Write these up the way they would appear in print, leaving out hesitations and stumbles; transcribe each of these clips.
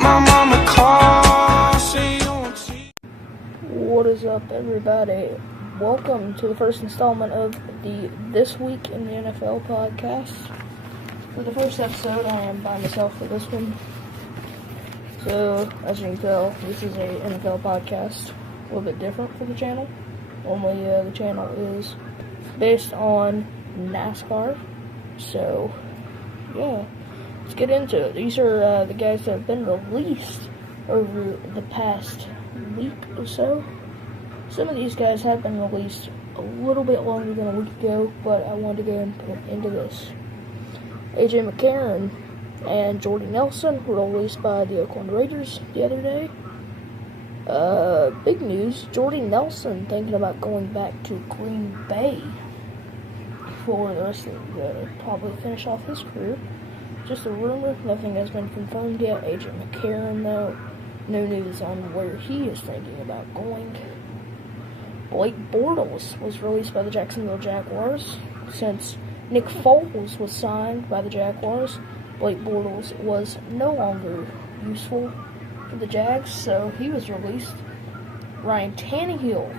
my mama call, say you don't see. What is up, everybody? Welcome to the first installment of the This Week in the NFL podcast. For the first episode, I am by myself for this one. So, as you can tell, this is a NFL podcast, a little bit different for the channel. Normally, the channel is based on NASCAR. So, yeah, let's get into it. These are the guys that have been released over the past week or so. Some of these guys have been released a little bit longer than a week ago, but I wanted to go and put into this. A.J. McCarron and Jordy Nelson were released by the Oakland Raiders the other day. Big news, Jordy Nelson thinking about going back to Green Bay for the rest of probably finish off his career. Just a rumor, nothing has been confirmed yet. A.J. McCarron, though, no news on where he is thinking about going. Blake Bortles was released by the Jacksonville Jaguars. Since Nick Foles was signed by the Jaguars, Blake Bortles was no longer useful for the Jags, so he was released. Ryan Tannehill,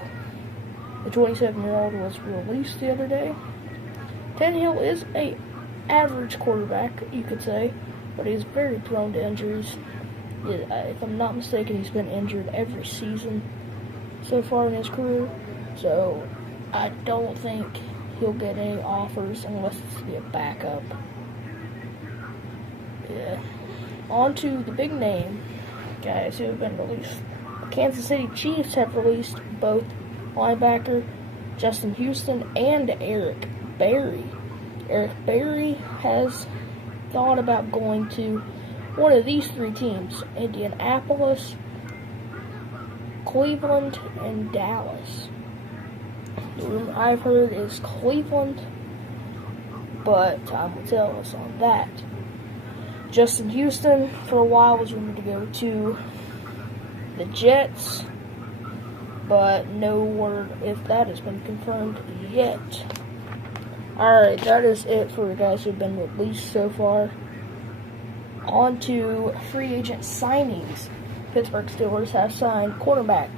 the 27-year-old, was released the other day. Tannehill is an average quarterback, you could say, but he's very prone to injuries. If I'm not mistaken, he's been injured every season so far in his career, so I don't think he'll get any offers unless it's to be a backup. Yeah. On to the big name guys who have been released. The Kansas City Chiefs have released both linebacker Justin Houston and Eric Berry. Eric Berry has thought about going to one of these three teams: Indianapolis, Cleveland, and Dallas. The rumor I've heard is Cleveland, but time will tell us on that. Justin Houston, for a while, was rumored to go to the Jets, but no word if that has been confirmed yet. Alright, that is it for the guys who have been released so far. On to free agent signings. Pittsburgh Steelers have signed cornerback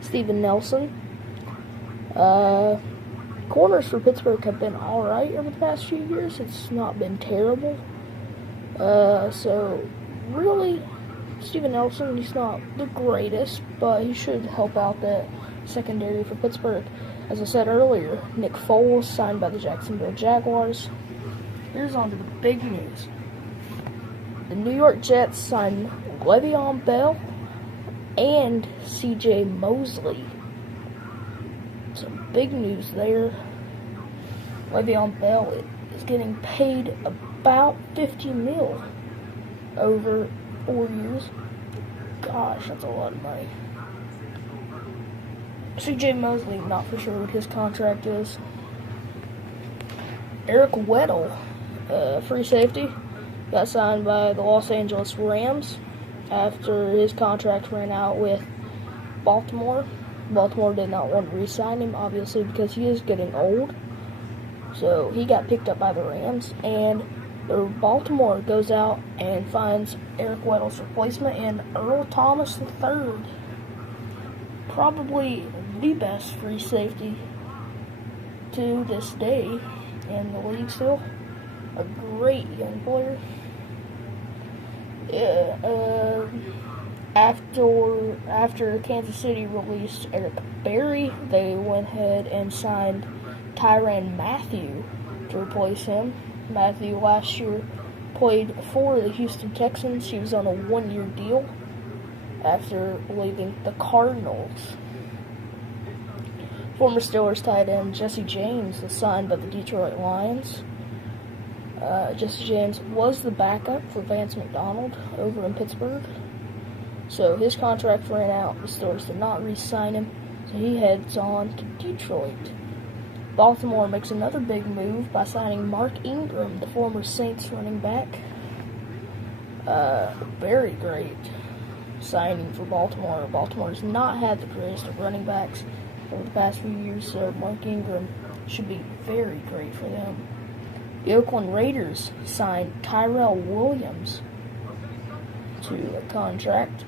Steven Nelson. Corners for Pittsburgh have been alright over the past few years. It's not been terrible. So, really, Steven Nelson, he's not the greatest, but he should help out that secondary for Pittsburgh. As I said earlier, Nick Foles signed by the Jacksonville Jaguars. Here's on to the big news. The New York Jets signed Le'Veon Bell and C.J. Mosley. Some big news there. Le'Veon Bell is getting paid about $50 million over 4 years. Gosh, that's a lot of money. C.J. Mosley, not for sure what his contract is. Eric Weddle, free safety, got signed by the Los Angeles Rams after his contract ran out with Baltimore. Baltimore did not want to re-sign him, obviously, because he is getting old. So he got picked up by the Rams, and Baltimore goes out and finds Eric Weddle's replacement in Earl Thomas III. Probably the best free safety to this day in the league still. A great young player. After Kansas City released Eric Berry, they went ahead and signed Tyrann Mathieu to replace him. Mathieu last year played for the Houston Texans. He was on a 1-year deal after leaving the Cardinals. Former Steelers tight end Jesse James was signed by the Detroit Lions. Jesse James was the backup for Vance McDonald over in Pittsburgh. So his contract ran out. The Steelers did not re-sign him, so he heads on to Detroit. Baltimore makes another big move by signing Mark Ingram, the former Saints running back. Very great signing for Baltimore. Baltimore has not had the greatest of running backs over the past few years, so Mark Ingram should be very great for them. The Oakland Raiders signed Tyrell Williams to a contract.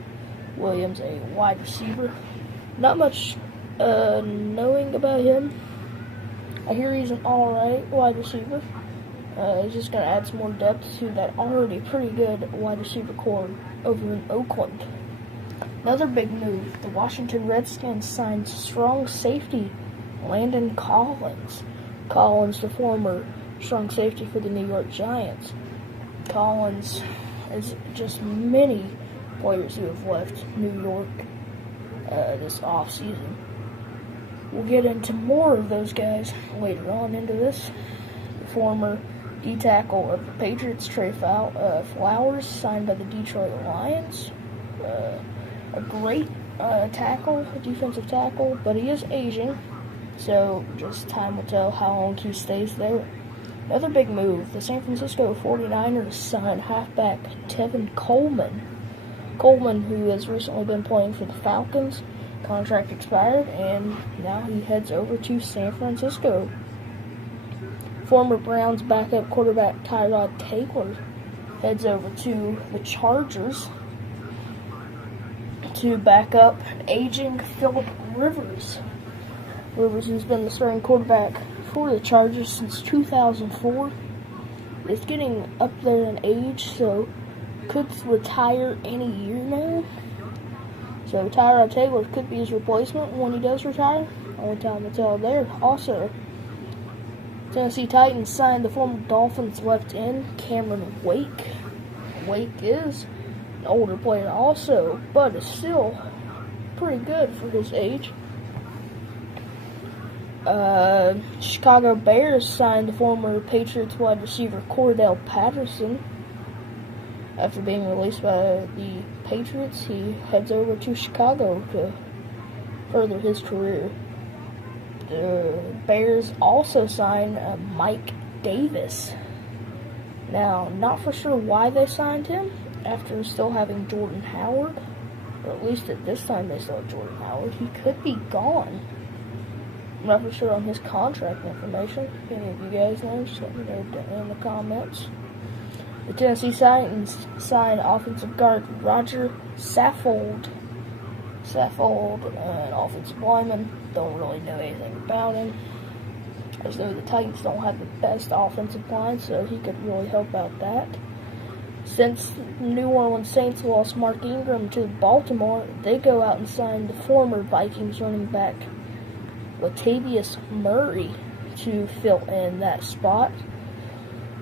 Williams, a wide receiver. Not much knowing about him. I hear he's an alright wide receiver. He's just going to add some more depth to that already pretty good wide receiver core over in Oakland. Another big move, the Washington Redskins signed strong safety Landon Collins. Collins, the former strong safety for the New York Giants. Collins is just many players who have left New York this offseason. We'll get into more of those guys later on into this. The former D-tackle of the Patriots, Trey Flowers, signed by the Detroit Lions. A great defensive tackle, but he is aging, so just time will tell how long he stays there. Another big move, the San Francisco 49ers signed halfback Tevin Coleman. Coleman, who has recently been playing for the Falcons, contract expired, and now he heads over to San Francisco. Former Browns backup quarterback Tyrod Taylor heads over to the Chargers to back up aging Phillip Rivers. Rivers, who's been the starting quarterback for the Chargers since 2004, is getting up there in age, so could retire any year now. So Tyrod Taylor could be his replacement when he does retire. Only time to tell there. Also, Tennessee Titans signed the former Dolphins left end Cameron Wake. Wake is an older player also, but is still pretty good for his age. Chicago Bears signed the former Patriots wide receiver Cordell Patterson. After being released by the Patriots, he heads over to Chicago to further his career. The Bears also signed Mike Davis. Now, not for sure why they signed him after still having Jordan Howard, or at least at this time they still have Jordan Howard. He could be gone. I'm not for sure on his contract information. If any of you guys know, just let me know down in the comments. The Tennessee Titans signed offensive guard Roger Saffold. An offensive lineman. Don't really know anything about him. I just know the Titans don't have the best offensive line, so he could really help out that. Since New Orleans Saints lost Mark Ingram to Baltimore, they go out and sign the former Vikings running back Latavius Murray to fill in that spot.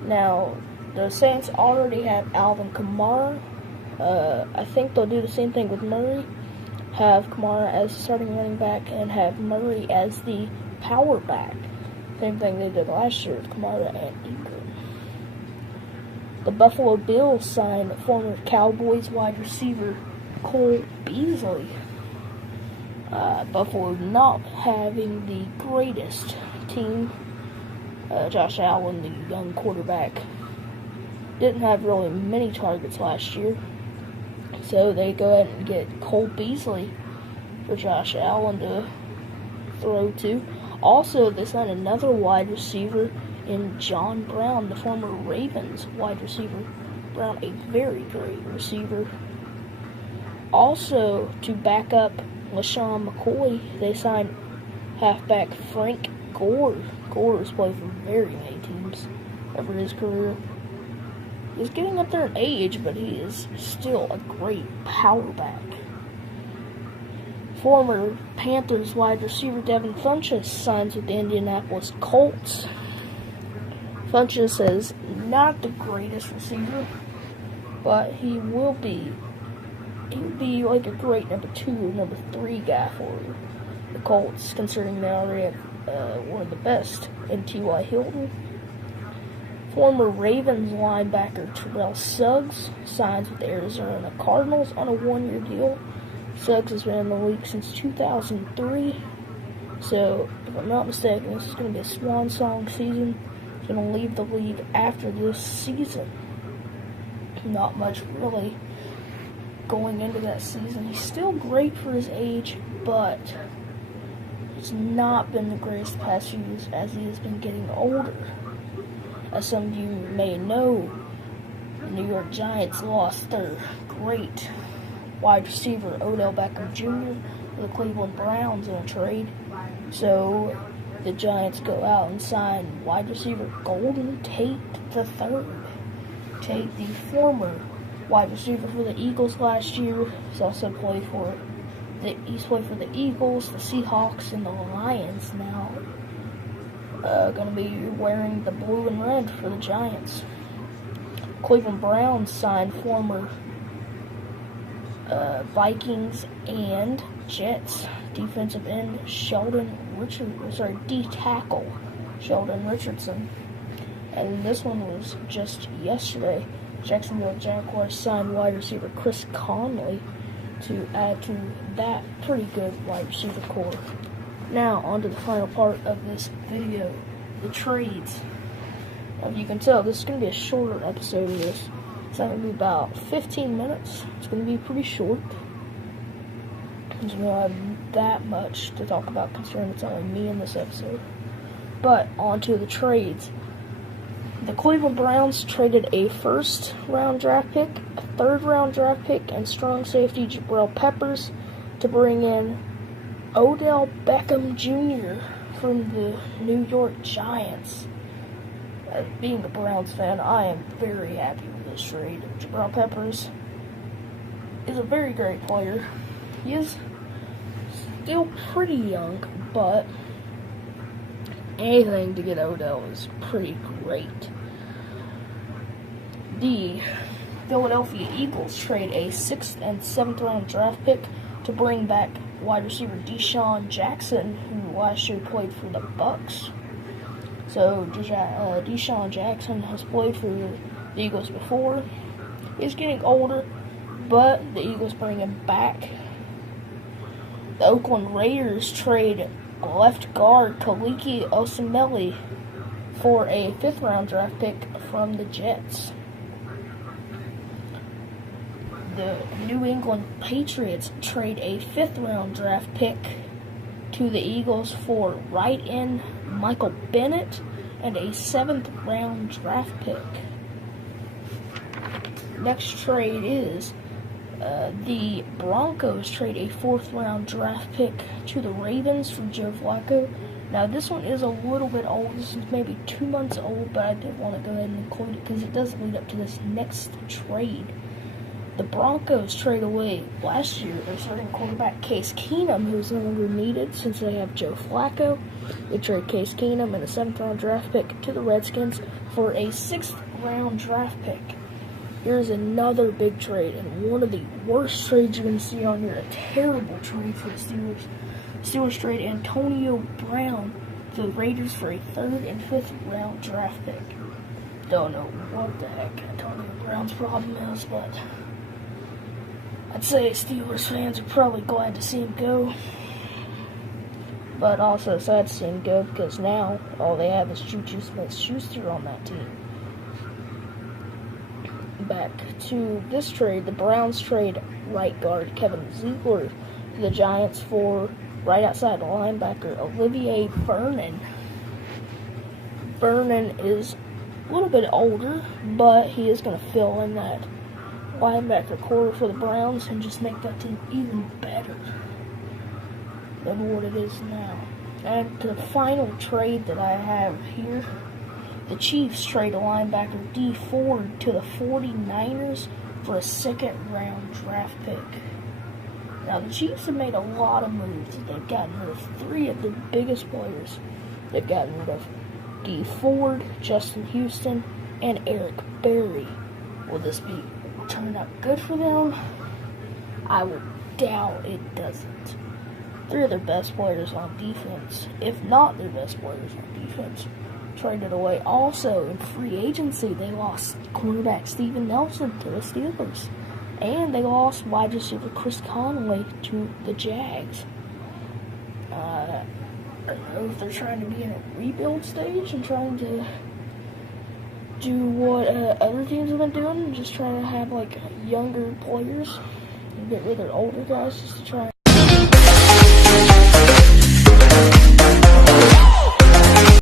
Now, the Saints already have Alvin Kamara. I think they'll do the same thing with Murray. Have Kamara as the starting running back and have Murray as the power back. Same thing they did last year with Kamara and Ingram. The Buffalo Bills signed former Cowboys wide receiver Cole Beasley. Buffalo not having the greatest team. Josh Allen, the young quarterback, didn't have really many targets last year. So they go ahead and get Cole Beasley for Josh Allen to throw to. Also, they signed another wide receiver in John Brown, the former Ravens wide receiver. Brown, a very great receiver. Also, to back up LaShawn McCoy, they signed halfback Frank Gore. Gore has played for very many teams over his career. He's getting up there in age, but he is still a great power back. Former Panthers wide receiver Devin Funchess signs with the Indianapolis Colts. Funchess is not the greatest receiver, but he will be like a great number 2 or number 3 guy for the Colts, considering they already have one of the best in T.Y. Hilton. Former Ravens linebacker Terrell Suggs signs with the Arizona Cardinals on a 1-year deal. Suggs has been in the league since 2003. So, if I'm not mistaken, this is going to be a swan song season. He's going to leave the league after this season. Not much really going into that season. He's still great for his age, but it's not been the greatest the past few years as he has been getting older. As some of you may know, the New York Giants lost their great wide receiver Odell Beckham Jr. to the Cleveland Browns in a trade. So the Giants go out and sign wide receiver Golden Tate III. Tate, the former wide receiver for the Eagles last year, he's also played for the Eagles, the Seahawks, and the Lions now. Going to be wearing the blue and red for the Giants. Cleveland Browns signed former Vikings and Jets defensive end D-tackle Sheldon Richardson. And this one was just yesterday. Jacksonville Jaguars signed wide receiver Chris Conley to add to that pretty good wide receiver core. Now, on to the final part of this video, the trades. As you can tell, this is going to be a shorter episode of this. It's going to be about 15 minutes. It's going to be pretty short. There's not that much to talk about considering it's only me in this episode. But, on to the trades. The Cleveland Browns traded a first-round draft pick, a third-round draft pick, and strong safety Jabril Peppers to bring in Odell Beckham Jr. from the New York Giants. Being a Browns fan, I am very happy with this trade. Jabril Peppers is a very great player. He is still pretty young, but anything to get Odell is pretty great. The Philadelphia Eagles trade a 6th and 7th round draft pick to bring back wide receiver Deshaun Jackson, who last year played for the Bucks. So Deshaun Jackson has played for the Eagles before. He's getting older, but the Eagles bring him back. The Oakland Raiders trade left guard Kaliki Osemele for a 5th round draft pick from the Jets. The New England Patriots trade a 5th round draft pick to the Eagles for right end Michael Bennett and a 7th round draft pick. Next trade is the Broncos trade a 4th round draft pick to the Ravens for Joe Flacco. Now this one is a little bit old. This is maybe 2 months old, but I did want to go ahead and include it because it does lead up to this next trade. The Broncos trade away last year their starting quarterback Case Keenum, who is no longer needed since they have Joe Flacco. They trade Case Keenum and a 7th round draft pick to the Redskins for a 6th round draft pick. Here's another big trade, and one of the worst trades you're going to see on here. A terrible trade for the Steelers. Steelers trade Antonio Brown to the Raiders for a 3rd and 5th round draft pick. Don't know what the heck Antonio Brown's problem is, but I'd say Steelers fans are probably glad to see him go. But also sad to see him go because now all they have is Juju Smith-Schuster on that team. Back to this trade, the Browns trade right guard Kevin Ziegler to the Giants for right outside linebacker Olivier Vernon. Vernon is a little bit older, but he is going to fill in that linebacker core for the Browns and just make that team even better than what it is now. And the final trade that I have here, the Chiefs trade a linebacker D Ford to the 49ers for a 2nd round draft pick. Now the Chiefs have made a lot of moves. They've gotten rid of 3 of the biggest players. They've gotten rid of D Ford, Justin Houston, and Eric Berry. Will this turn out good for them? I would doubt it doesn't. 3 of their best players on defense, if not their best players on defense, traded away. Also, in free agency, they lost cornerback Steven Nelson to the Steelers. And they lost wide receiver Chris Conley to the Jags. I don't know if they're trying to be in a rebuild stage and trying to do what other teams have been doing, just trying to have like younger players and get rid of their older guys just to try